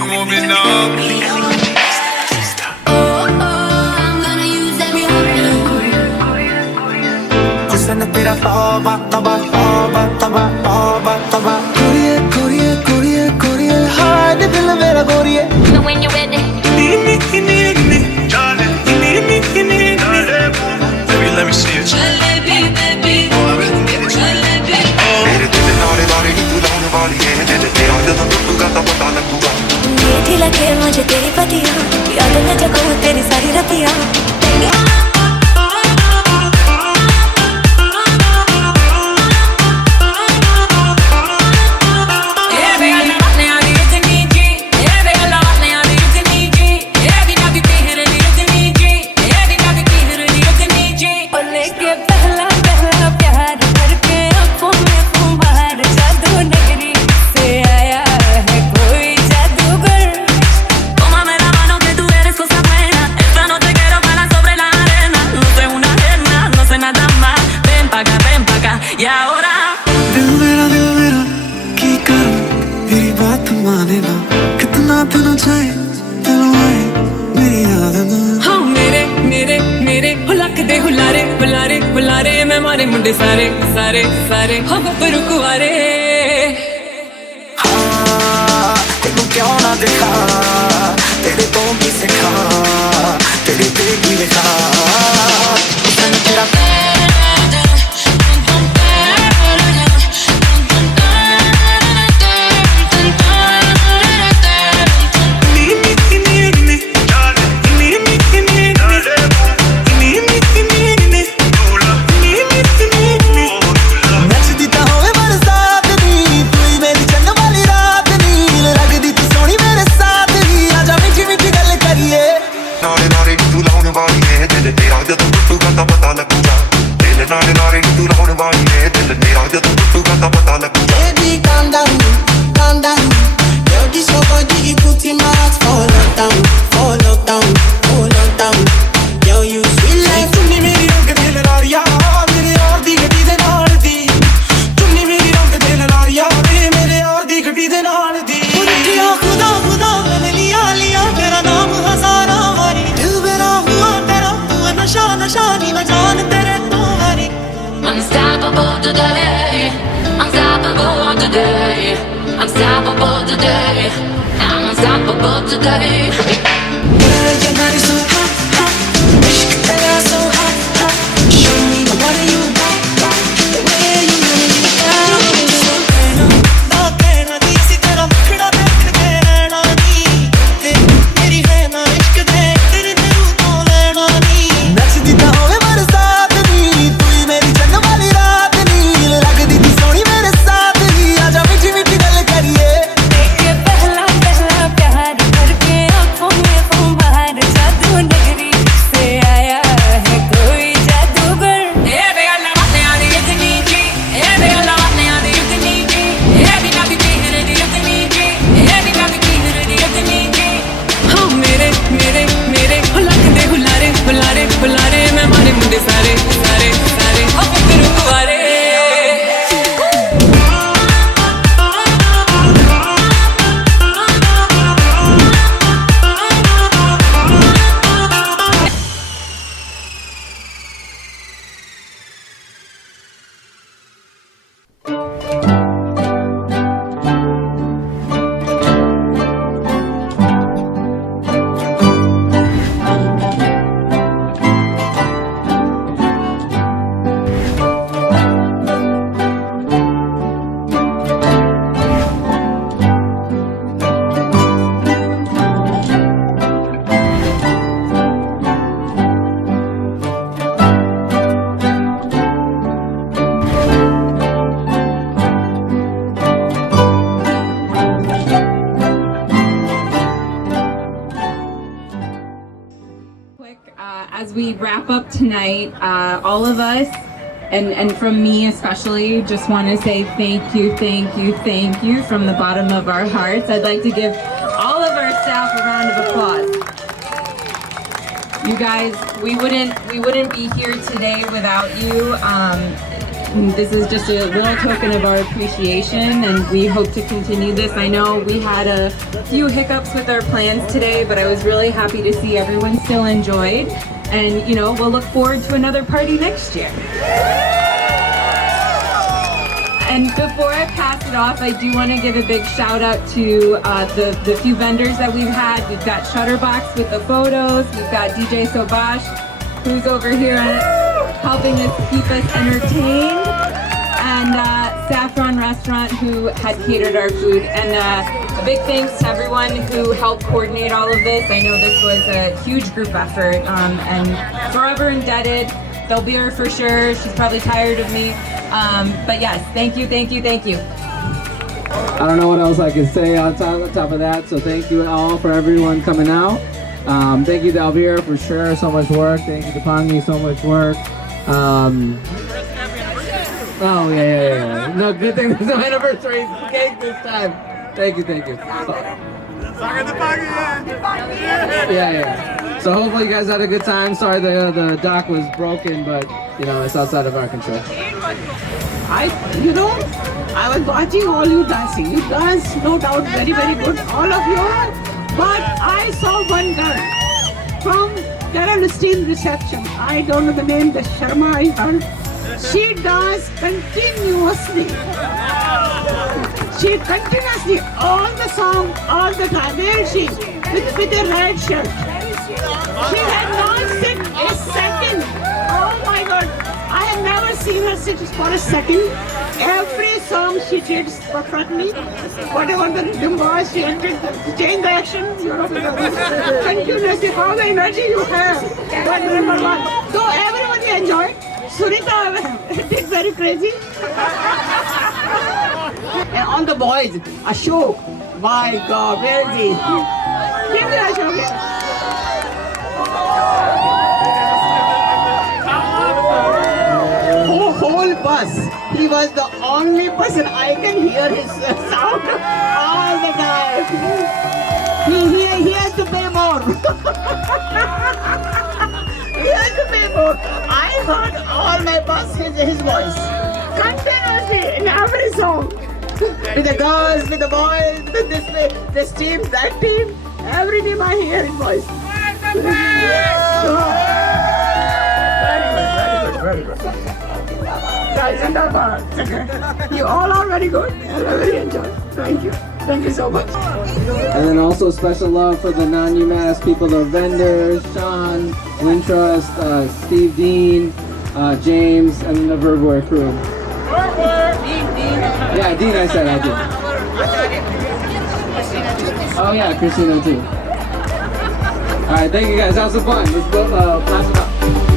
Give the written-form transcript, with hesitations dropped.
moving now. हुस्न तेरा तौबा तौबा तौबा तौबा तौबा तौबा कुड़िए कुड़िए कुड़िए कुड़िए हाय दिल मेरा गोरिए When you're ready. Baby, let me see it. Jalebi, baby. Oh, I really need it. Jalebi. मेरे दिल नारे नारे तू लाने वाली है दिल तेरा जब टूटूगा तब पता लगूगा मीठी लगे मुझे तेरी पतियाँ याद न जगाऊं तेरी सारी रतियाँ मुंडे सारे सारे सारे हो पर कुआरे हाँ तेनू क्यों ना देखा तेरे तो भी सिखा तेरे पे भी लिखा हुस्न तेरा Unstoppable today. Unstoppable today. Unstoppable today. I'm unstoppable today. As we wrap up tonight, all of us, and from me especially, just want to say thank you, thank you, thank you from the bottom of our hearts. I'd like to give all of our staff a round of applause. You guys, we wouldn't be here today without you. this is just a little token of our appreciation, and we hope to continue this. I know we had a few hiccups with our plans today, but I was really happy to see everyone still enjoyed. And, you know, we'll look forward to another party next year. And before I pass it off, I do want to give a big shout out to the few vendors that we've had. We've got Shutterbox with the photos. We've got DJ Sobash, who's over here helping us keep us entertained. And Saffron Restaurant, who had catered our food. And a big thanks to everyone who helped coordinate all of this. I know this was a huge group effort, and forever indebted. They'll be here for sure. She's probably tired of me. But yes, thank you, thank you, thank you. I don't know what else I can say on top of that, so thank you all for everyone coming out. Thank you to Elvira for sure, so much work. Thank you to Pangi, so much work. Oh, yeah. No, good thing there's no anniversary cake this time. Thank you. Yeah. So hopefully you guys had a good time. Sorry the dock was broken, but you know, it's outside of our control. I was watching all you dancing. You dance, no doubt, very, very good, all of you. But I saw one girl from Carol Steam Reception. I don't know the name, the Sharma I heard. She danced continuously. She continuously, all the song, all the time. Where is she? With a red shirt. She had not sit a second. Oh my God. I have never seen her sit for a second. Every song she did perfectly. Whatever the rhythm was, she entered the change the action. Continuously, how the energy you have. But number one. So everybody enjoyed. Sunita did very crazy. And on the boys, Ashok. My God, where is he? Give me Ashok here. Whole bus, he was the only person I can hear his sound all the time. He has to pay more. He has to pay more. I heard all my bus his voice continuously in every song. With the girls, with the boys, with this team, that team, every team I hear his voice. Very good. You all are very good. I really enjoyed. Thank you. Thank you so much. And then also special love for the non-UMass people, the vendors, Sean, Wintrust, Steve Dean, James, and the Breakwater crew. Yeah, Dean, I said I did. Oh yeah, Christina too. Alright, thank you guys. Have some fun. Let's go, pass it up.